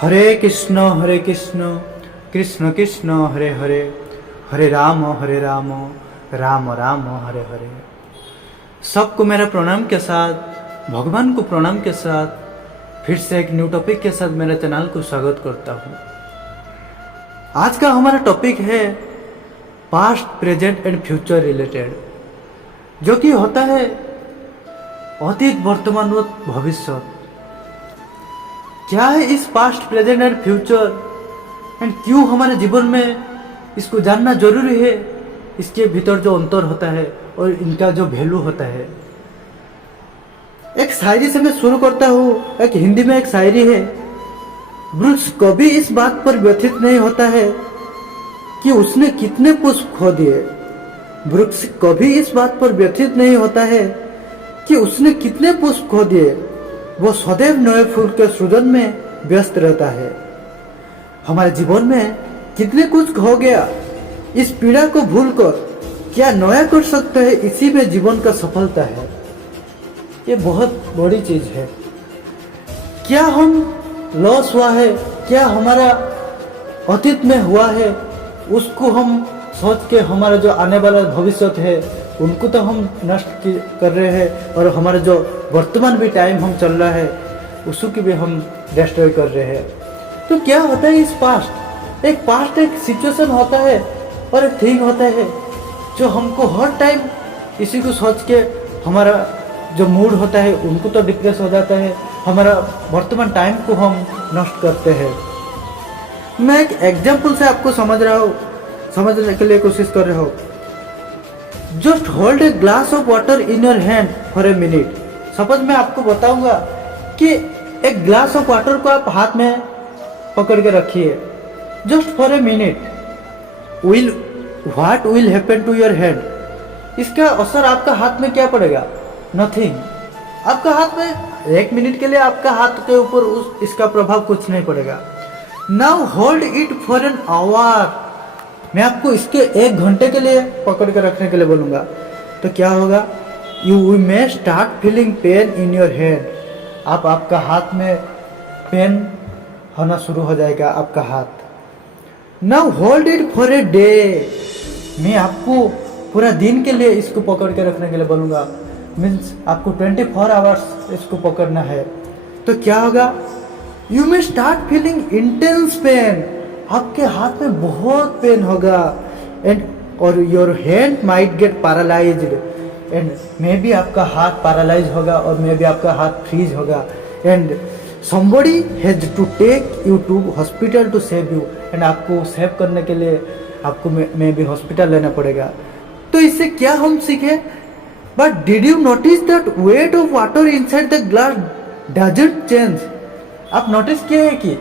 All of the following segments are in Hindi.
हरे कृष्ण कृष्ण कृष्ण हरे हरे, हरे राम राम राम हरे हरे। सबको मेरा प्रणाम के साथ, भगवान को प्रणाम के साथ फिर से एक न्यू टॉपिक के साथ मेरे चैनल को स्वागत करता हूँ। आज का हमारा टॉपिक है past, present and future related, जो कि होता है अतीत, वर्तमान और भविष्य। क्या है इस past, present and future and क्यों हमारे जीवन में इसको जानना जरूरी है, इसके भीतर जो अंतर होता है और इनका जो वैल्यू होता है। एक शायरी से मैं शुरू करता हूँ। एक हिंदी में एक शायरी है, वृक्ष कभी इस बात पर व्यथित नहीं होता है कि उसने कितने पुष्प खो दिए। वृक्ष कभी इस बात पर व्यथित नहीं होता है कि उसने कितने पुष्प खो दिए। वो सदैव नए फूल के सृजन में व्यस्त रहता है। हमारे जीवन में कितने कुछ खो गया, इस पीड़ा को भूलकर क्या नया कर सकते हैं, इसी में जीवन का सफलता है। ये बहुत बड़ी चीज है। क्या हम लॉस हुआ है, क्या हमारा अतीत में हुआ है, उसको हम सोच के हमारा जो आने वाला भविष्य है उनको तो हम नष्ट कर रहे हैं, और हमारा जो वर्तमान भी टाइम हम चल रहा है उसको की भी हम डिस्ट्रॉय कर रहे हैं। तो क्या होता है इस पास्ट? एक सिचुएशन होता है और एक थिंग होता है जो हमको हर टाइम इसी को सोच के हमारा जो मूड होता है उनको तो डिप्रेस हो जाता है, हमारा वर्तमान टाइम को हम नष्ट करते हैं। मैं एक एग्जाम्पल से आपको समझने के लिए कोशिश कर रहा हूँ। Just hold a glass of water in your hand for a minute. Suppose मैं आपको बताऊंगा कि एक ग्लास ऑफ वाटर को आप हाथ में पकड़ के रखिए just for a minute. What will happen to your hand? इसका असर आपका हाथ में क्या पड़ेगा? नथिंग। आपका हाथ में एक मिनट के लिए आपका हाथ के ऊपर इसका प्रभाव कुछ नहीं पड़ेगा। Now hold it for an hour. मैं आपको इसके 1 घंटे के लिए पकड़ के रखने के लिए बोलूंगा तो क्या होगा? You may start feeling pain in your hand. आपका हाथ में पेन होना शुरू हो जाएगा, आपका हाथ। Now hold it for a day. मैं आपको पूरा दिन के लिए इसको पकड़ के रखने के लिए बोलूंगा, मीन्स आपको 24 आवर्स इसको पकड़ना है। तो क्या होगा? You may start feeling intense pen. आपके हाथ में बहुत पेन होगा, एंड और your hand might get paralysed, and may be आपका हाथ पैरालाइज होगा और मे बी आपका हाथ फ्रीज होगा, and somebody has to take you to hospital to save you, and आपको सेव करने के लिए आपको मे बी हॉस्पिटल लेना पड़ेगा। तो इससे क्या हम सीखे? But did you notice that weight of water inside the glass doesn't change? आप नोटिस किए हैं कि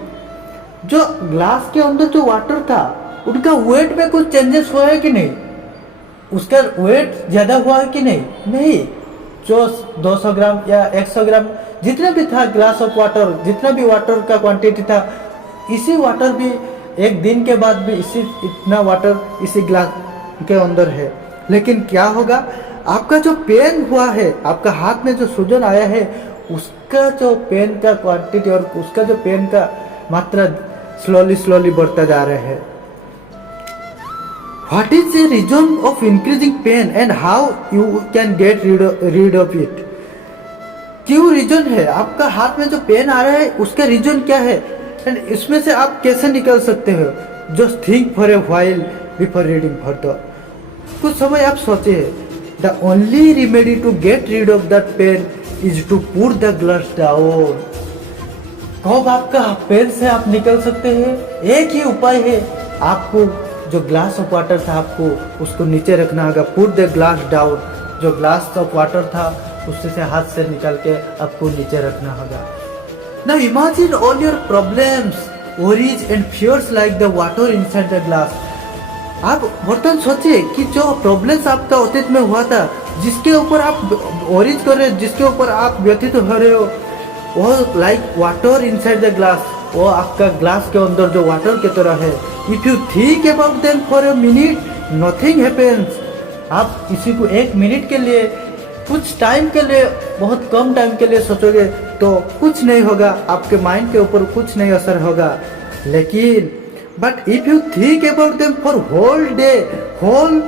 जो ग्लास के अंदर जो वाटर था उनका वेट में कुछ चेंजेस हुआ है कि नहीं? उसका वेट ज्यादा हुआ है कि नहीं। जो 200 ग्राम या 100 ग्राम जितना भी था ग्लास ऑफ वाटर, जितना भी वाटर का क्वांटिटी था, इसी वाटर भी एक दिन के बाद भी इतना वाटर इसी ग्लास के अंदर है। लेकिन क्या होगा? आपका जो पेन हुआ है, आपका हाथ में जो सूजन आया है, उसका जो पेन का क्वांटिटी और उसका जो पेन का मात्रा स्लोली बढ़ता जा रहा है। What is the reason of increasing pain and how you can get rid of it? क्यों रीजन है? आपका हाथ में जो पेन आ रहा है उसका रीजन क्या है, एंड इसमें से आप कैसे निकल सकते हो? Just think for a while before reading further. कुछ समय आप सोचे, the only remedy to get rid of that pain is to put the glass down. कब आपका पेन से आप निकल सकते हैं? एक ही उपाय है, आपको जो ग्लास ऑफ वाटर था आपको उसको नीचे रखना होगा। Put the glass down. जो ग्लास ऑफ वाटर था उससे से हाथ से निकाल के आपको नीचे रखना होगा। Now imagine all your problems, worries and fears like the water inside the glass. आप बर्तन सोचिए कि जो प्रॉब्लम्स आपका अतीत में हुआ था, जिसके ऊपर आप वरीज कर रहे हो, जिसके ऊपर आप व्यथित हो रहे हो, वो like water inside the glass, वो आपका ग्लास के अंदर जो वाटर की तरह है। If you think about them for a minute, nothing happens. आप इसी को 1 मिनट के लिए, कुछ टाइम के लिए, बहुत कम टाइम के लिए सोचोगे तो कुछ नहीं होगा, आपके माइंड के ऊपर कुछ नहीं असर होगा। लेकिन but if you think about them for whole day, whole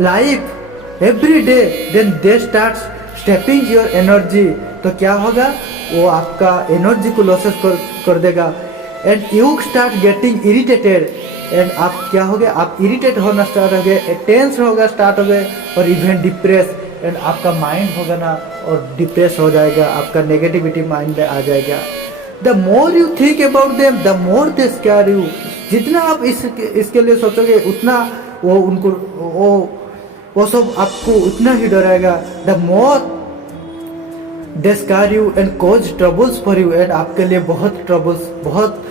life, every day, then they start stepping your energy. तो क्या होगा, वो आपका एनर्जी को लॉसेस कर देगा। And you start getting irritated, and आप क्या हो गए, आप इरिटेट होना स्टार्ट हो गए, टेंस होगा स्टार्ट हो गए, और इवन डिप्रेस। एंड आपका माइंड होगा ना और डिप्रेस हो जाएगा, आपका नेगेटिविटी माइंड में आ जाएगा। The more you think about them the more they scare you. जितना आप इसके लिए सोचोगे उतना वो उनको वो सब आपको उतना ही डराएगा। The more they scare you and cause troubles for you. And आपके लिए बहुत ट्रबल्स, बहुत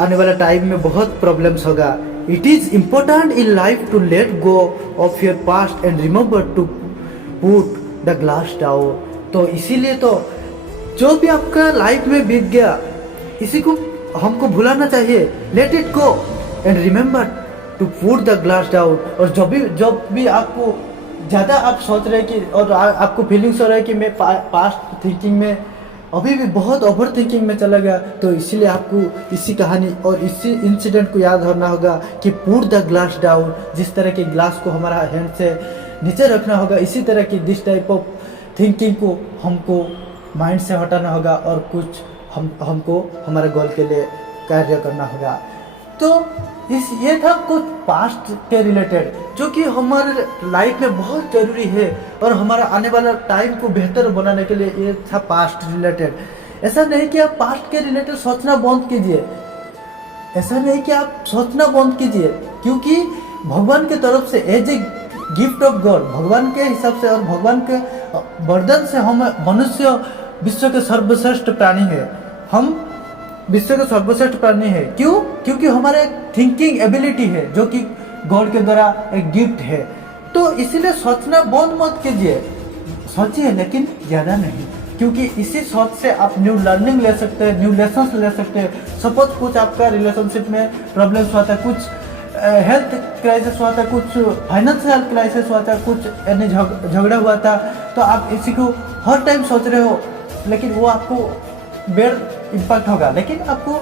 आने वाला टाइम में बहुत प्रॉब्लम्स होगा। It is important in life to let go of your past and remember to put the glass down. तो इसीलिए तो जो भी आपका लाइफ में बीत गया, इसी को हमको भुलाना चाहिए। Let it go and remember to put the glass down. और जब भी आपको ज़्यादा आप सोच रहे कि और आपको फीलिंग्स हो रहा है कि मैं पास्ट थिंकिंग में अभी भी बहुत ओवर थिंकिंग में चला गया, तो इसीलिए आपको इसी कहानी और इसी इंसिडेंट को याद रखना होगा कि पुट द ग्लास डाउन। जिस तरह के ग्लास को हमारा हैंड से नीचे रखना होगा, इसी तरह की दिस टाइप ऑफ थिंकिंग को हमको माइंड से हटाना होगा और कुछ हमको हमारे गोल के लिए कार्य करना होगा। तो ये था कुछ पास्ट के रिलेटेड जो कि हमारे लाइफ में बहुत ज़रूरी है और हमारा आने वाला टाइम को बेहतर बनाने के लिए ये था पास्ट रिलेटेड। ऐसा नहीं कि आप पास्ट के रिलेटेड सोचना बंद कीजिए, ऐसा नहीं कि आप सोचना बंद कीजिए, क्योंकि भगवान की तरफ से as a gift of God, भगवान के हिसाब से और भगवान के वरदान से हम मनुष्य विश्व के सर्वश्रेष्ठ प्राणी है। हम विश्व के सर्वश्रेष्ठ प्राणी है। क्यों? क्योंकि हमारे थिंकिंग एबिलिटी है जो कि गॉड के द्वारा एक गिफ्ट है। तो इसीलिए सोचना बंद मत कीजिए, सोचिए लेकिन ज़्यादा नहीं, क्योंकि इसी सोच से आप न्यू लर्निंग ले सकते हैं, न्यू लेसन्स ले सकते हैं। सपोज कुछ आपका रिलेशनशिप में प्रॉब्लम्स हुआ था, कुछ हेल्थ क्राइसिस हुआ था, कुछ फाइनेंशियल क्राइसिस हुआ था, कुछ यानी झगड़ा हुआ था, तो आप इसी को हर टाइम सोच रहे हो, लेकिन वो आपको बेड इम्पैक्ट होगा। लेकिन आपको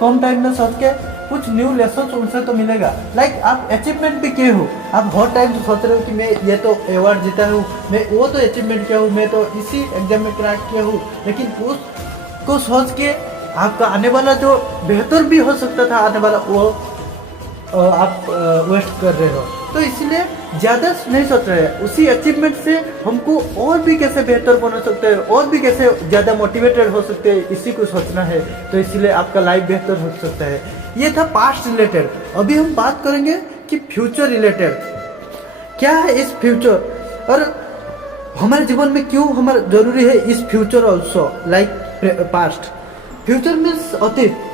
कम टाइम में सोच के कुछ न्यू लेसन उनसे तो मिलेगा। लाइक आप अचीवमेंट भी किए हो, आप हर टाइम तो सोच रहे हो कि मैं ये तो अवार्ड जीता हूँ, मैं वो तो अचीवमेंट किया हूँ, मैं तो इसी एग्जाम में क्रैक किया हूँ, लेकिन उसको सोच के आपका आने वाला जो बेहतर भी हो सकता था आने वाला, वो आप वेस्ट कर रहे हो। तो इसलिए ज़्यादा नहीं सोच रहे हैं, उसी अचीवमेंट से हमको और भी कैसे बेहतर बना सकते हैं, और भी कैसे ज़्यादा मोटिवेटेड हो सकते हैं, इसी को सोचना है। तो इसलिए आपका लाइफ बेहतर हो सकता है। ये था पास्ट रिलेटेड। अभी हम बात करेंगे कि फ्यूचर रिलेटेड क्या है इस फ्यूचर, और हमारे जीवन में क्यों हमारा जरूरी है इस future also. Like past, future means अतीत,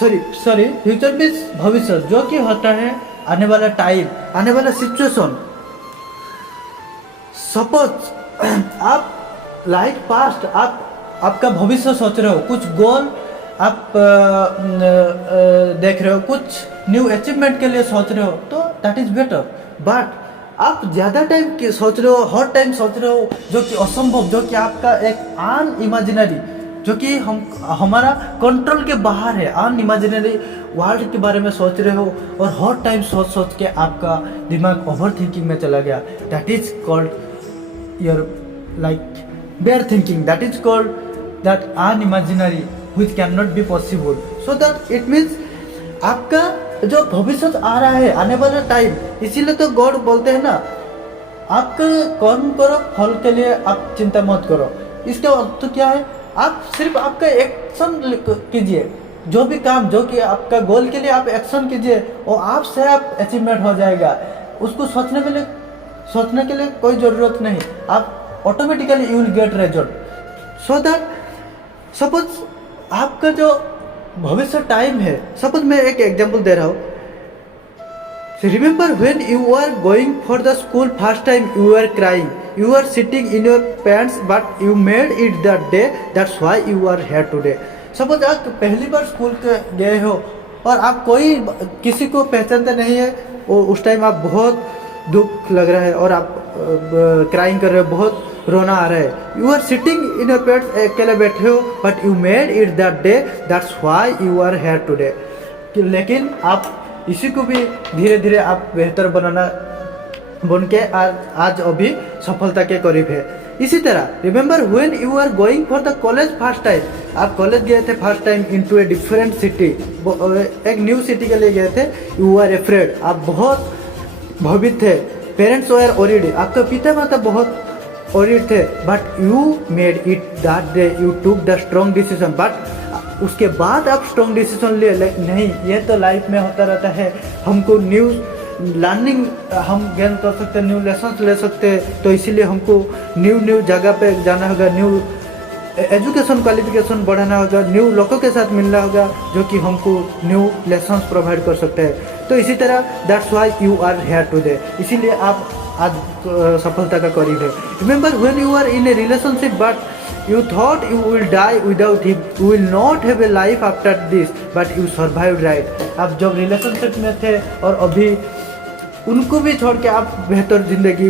सॉरी फ्यूचर मीन्स भविष्य, जो कि होता है आने वाला टाइम, आने वाला सिचुएशन। सपोज आप लाइक पास्ट, आपका भविष्य सोच रहे हो, कुछ गोल आप देख रहे हो, कुछ न्यू अचीवमेंट के लिए सोच रहे हो, तो दैट इज बेटर। बट आप ज़्यादा टाइम की सोच रहे हो, हर टाइम सोच रहे हो, जो कि असंभव, जो कि आपका एक अनइमेजिनरी, जो कि हमारा कंट्रोल के बाहर है, अनइमेजिनरी वर्ल्ड के बारे में सोच रहे हो, और हर टाइम सोच के आपका दिमाग ओवर थिंकिंग में चला गया। That is called your like bare thinking, that is called that unimaginary which can not be possible. So that it means आपका जो भविष्य आ रहा है, आने वाला टाइम, इसीलिए तो गॉड बोलते हैं ना, आपका कर्म करो, फल के लिए आप चिंता मत करो। इसका अर्थ क्या है? आप सिर्फ आपका एक्शन कीजिए, जो भी काम, जो कि आपका गोल के लिए आप एक्शन कीजिए, और आपसे आप अचीवमेंट हो जाएगा। उसको सोचने के लिए कोई ज़रूरत नहीं, आप automatically you will get result. So that suppose आपका जो भविष्य टाइम है, सपोज मैं एक एग्जांपल दे रहा हूँ। Remember when you are going for the school first time, you are crying, you are sitting in your pants but you made it that day, that's why you are here today। Suppose आप पहली बार स्कूल के गए हो और आप किसी को पहचानते नहीं है, और उस टाइम आप बहुत दुख लग रहा है और आप क्राइंग कर रहे हो, बहुत रोना आ रहा है। You are sitting in your bed, अकेले बैठे हो, but you made it that day, that's why you are here today. लेकिन आप इसी को भी धीरे धीरे आप बेहतर बनाना बन के आज अभी सफलता के करीब है। इसी तरह remember when you are going for the college first time, आप कॉलेज गए थे first time into a different city, एक न्यू सिटी के लिए गए थे। यू आर एफ्रेड, आप बहुत भयभीत थे। पेरेंट्स वर ओरिड, आपके पिता माता बहुत ओरिड थे, but you made it that day, you took the strong decision. But उसके बाद आप स्ट्रॉन्ग डिसीजन लिए, नहीं ये तो लाइफ में होता रहता है, हमको न्यू लर्निंग हम गेन कर सकते हैं, न्यू लेसन ले सकते हैं, तो इसीलिए हमको न्यू जगह पे जाना होगा, न्यू एजुकेशन क्वालिफिकेशन बढ़ाना होगा, न्यू लोगों के साथ मिलना होगा जो कि हमको न्यू लेसन्स प्रोवाइड कर सकते हैं। तो इसी तरह that's why you are here today, इसीलिए आप आज सफलता का करीब है। Remember when you are in a relationship but you thought you will die without him, you will not have a life after this, but you survived, right. आप जब रिलेशनशिप में थे और अभी उनको भी छोड़ के आप बेहतर जिंदगी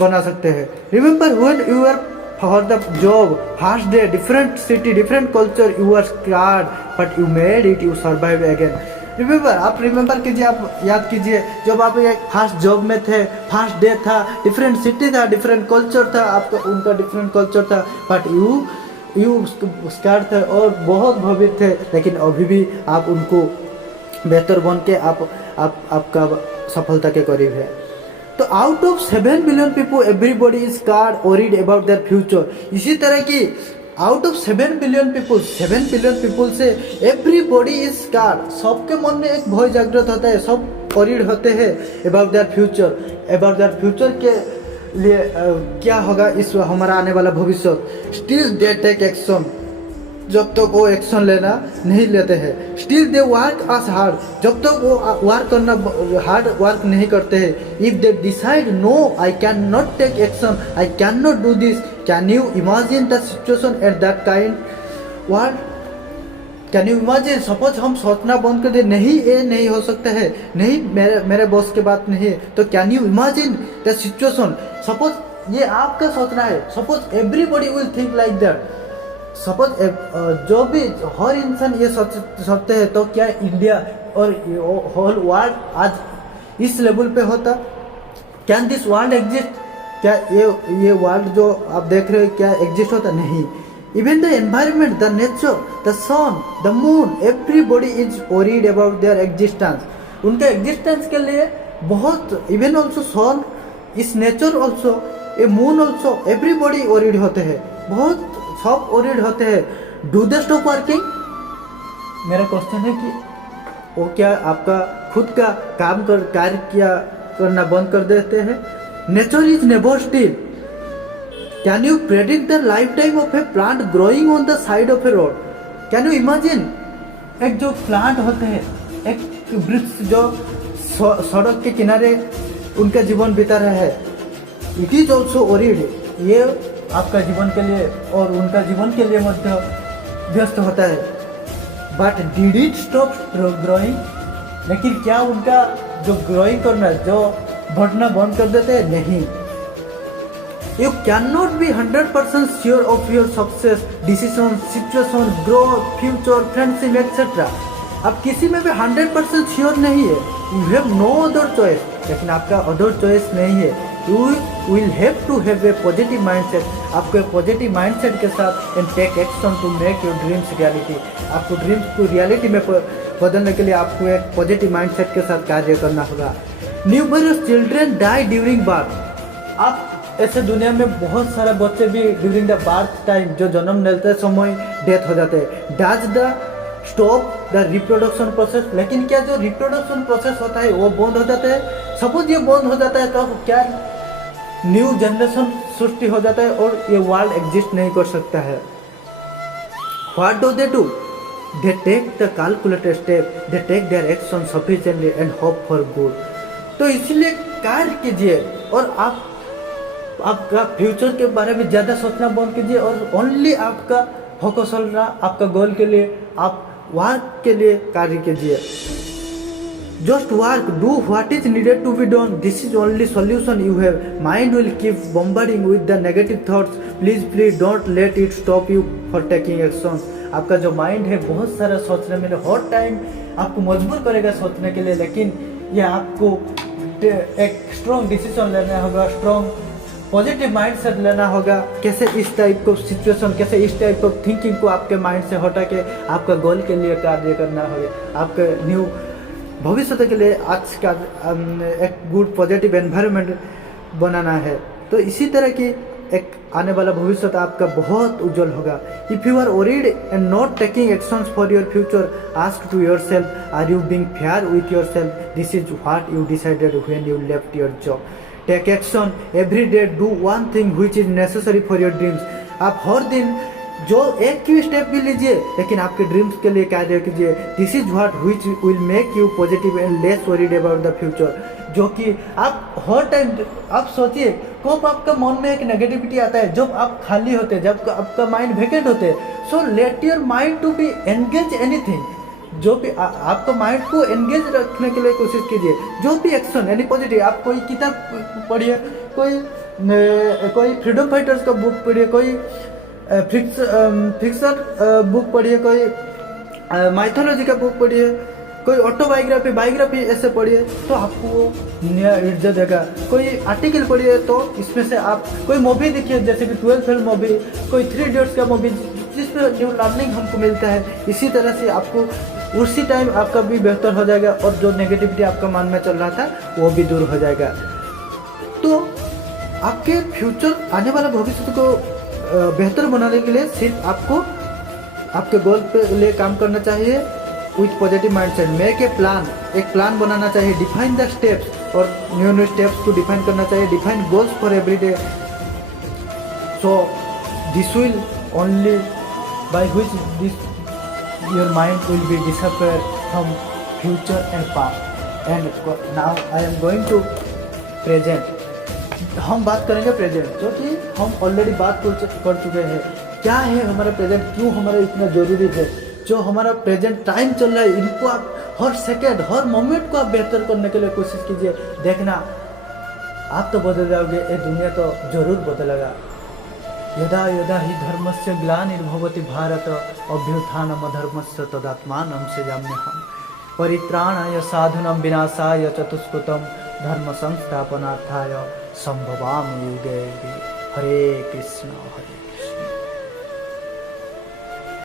बना सकते हैं। Remember when you are for the job first day, different city, different culture, you are scared but you made it, you survived again. Remember, आप रिमेंबर कीजिए, आप याद कीजिए, जब आप एक फर्स्ट जॉब में थे, फर्स्ट डे था, डिफरेंट सिटी था, डिफरेंट कल्चर था, आपका उनका डिफरेंट कल्चर था, बट यू स्कार्ड थे और बहुत भयभीत थे, लेकिन अभी भी आप उनको बेहतर बन के आपका सफलता के करीब है। तो out of 7 billion people everybody is scared worried about their future. इसी तरह की आउट ऑफ 7 बिलियन पीपल से एवरीबॉडी इज स्कार्ड, सबके मन में एक भय जागृत होता है, सब वरीड होते हैं अबाउट देयर फ्यूचर के लिए क्या होगा इस हमारा आने वाला भविष्य। स्टिल दे टेक एक्शन, जब तक वो एक्शन लेना नहीं लेते हैं। Still they work us hard, जब तक वो वर्क करना हार्ड वर्क नहीं करते हैं। If they decide no I can not take action, I can not do this, can you imagine the situation at that kind word. Can you imagine, suppose हम सोचना बंद कर दे, नहीं ये नहीं हो सकता है, नहीं मेरे बॉस की बात नहीं है, तो can you imagine the situation. Suppose ये आपका सोचना है, suppose everybody will think like that, suppose जो भी हर इंसान ये सोचते हैं, तो क्या इंडिया और होल वर्ल्ड आज इस लेवल पे होता। कैन दिस वर्ल्ड एग्जिस्ट, क्या ये वर्ल्ड जो आप देख रहे हो क्या एग्जिस्ट होता, नहीं। Even the environment, the nature, the sun, the moon, everybody is worried about their existence. उनके एग्जिस्टेंस के लिए बहुत, इवन ऑल्सो सन, इस nature also, a moon also, everybody worried होते हैं, बहुत सब वरीड होते हैं। डू दे स्टॉप वर्किंग, मेरा क्वेश्चन है कि वो क्या आपका खुद का कार्य करना बंद कर देते हैं। Nature is never still, can you predict the life time of A plant growing on the side of A road. Can you imagine, एक जो प्लांट होते हैं, एक वृक्ष जो सड़क के किनारे उनका जीवन बिता रहा है, इट इज ऑल्सो वरीड, ये आपका जीवन के लिए और उनका जीवन के लिए मध्य व्यस्त होता है। But did it stop growing, लेकिन क्या उनका जो ग्रोइंग करना, जो बढ़ना बंद कर देते हैं, नहीं। You can not be 100% sure of your success, decision, situation, growth, future, friendship etcetera. आप किसी में भी 100% श्योर नहीं है, you have no other choice, लेकिन आपका अदर चॉइस नहीं है। You will have to have a positive mindset, आपको एक पॉजिटिव माइंडसेट के साथ and take action to make your dreams reality. आपको ड्रीम्स को रियलिटी में बदलने के लिए आपको एक पॉजिटिव माइंडसेट के साथ कार्य करना होगा। Numerous children die during birth, आप ऐसे दुनिया में बहुत सारे बच्चे भी ड्यूरिंग द बर्थ टाइम, जो जन्म लेते समय डेथ हो जाते हैं। Does the stop the reproduction process, लेकिन क्या जो रिप्रोडक्शन प्रोसेस होता है वो बंद हो जाता है। सपोज ये बंद हो जाता है तो क्या न्यू जनरेशन सृष्टि हो जाता है और ये वर्ल्ड एग्जिस्ट नहीं कर सकता है। What do they do, they take the calculated step, they take their action sufficiently and hope for good. तो इसलिए कार्य कीजिए और आपका फ्यूचर के बारे में ज़्यादा सोचना बंद कीजिए और ओनली आपका फोकस चल रहा, आपका गोल के लिए, आप वर्क के लिए कार्य कीजिए। Just work, do what is needed to be done. This is only solution you have. Mind will keep bombarding with the negative thoughts. Please don't let it stop you for taking action. आपका जो माइंड है बहुत सारा सोचने में हर टाइम आपको मजबूर करेगा सोचने के लिए, लेकिन ये आपको एक स्ट्रॉन्ग डिसीजन लेना होगा, स्ट्रॉन्ग पॉजिटिव माइंड सेट लेना होगा। कैसे इस टाइप को सिचुएशन, कैसे इस टाइप ऑफ थिंकिंग को आपके माइंड से हटा के आपका गोल के लिए कार्य करना होगा, आपके न्यू भविष्य के लिए आज का एक गुड पॉजिटिव एनवायरनमेंट बनाना है। तो इसी तरह की एक आने वाला भविष्य आपका बहुत उज्जवल होगा। If you are worried and not taking actions for your future, ask to your self, are you being fair with your self? This is what you decided when you left your job. Take action every day, do one thing which is necessary for your dreams. आप हर दिन जो एक ही स्टेप भी लीजिए, लेकिन आपके ड्रीम्स के लिए कार्य कीजिए। This is what which will make you positive and less worried about the future. जो कि आप हर टाइम आप सोचिए, कब आपका मन में एक नेगेटिविटी आता है, जब आप खाली होते हैं, जब आपका माइंड वेकेंट होते हैं। So let your mind to be engage anything. जो भी आपका माइंड को एंगेज रखने के लिए कोशिश कीजिए। जो भी एक्शन यानी पॉजिटिव, आप कोई किताब पढ़िए, कोई फ्रीडम फाइटर्स का बुक पढ़िए, कोई फिक्सर बुक पढ़िए, कोई माइथोलॉजी का बुक पढ़िए, कोई बायोग्राफी ऐसे पढ़िए, तो आपको वो नया ऊर्जा देगा। कोई आर्टिकल पढ़िए, तो इसमें से आप कोई मूवी देखिए, जैसे कि 12 फेल मूवी, कोई 3 इडियट्स का मूवी, जिसमें जो लर्निंग हमको मिलता है। इसी तरह से आपको उसी टाइम आपका भी बेहतर हो जाएगा, और जो नेगेटिविटी आपका मन में चल रहा था वो भी दूर हो जाएगा। तो आपके फ्यूचर आने वाला भविष्य को बेहतर बनाने के लिए सिर्फ आपको आपके गोल पे लिए काम करना चाहिए with positive mindset. Make a plan, एक प्लान बनाना चाहिए। डिफाइन द स्टेप्स, और न्यू स्टेप्स को डिफाइन करना चाहिए। Define goals for every day. So this will only by which this your mind will be disappear from future and past. And now I am going to present. हम बात करेंगे प्रेजेंट, जो कि हम ऑलरेडी बात कर चुके हैं। क्या है हमारा प्रेजेंट, क्यों हमारा इतना ज़रूरी है। जो हमारा प्रेजेंट टाइम चल रहा है, इनको आप हर सेकेंड, हर मोमेंट को आप बेहतर करने के लिए कोशिश कीजिए। देखना आप तो बदल जाओगे, ये दुनिया तो जरूर बदलेगा। यदा यदा ही धर्मस्य ग्लानिर्भवति भारत, अभ्युत्थानम् अधर्मस्य तदात्मानं सृजाम्यहम्। परित्राणाय साधूनां विनाशाय चतुष्कृतं धर्म संस्थापनार्थाय संभवामि युगे युगे। हरे कृष्ण हरे।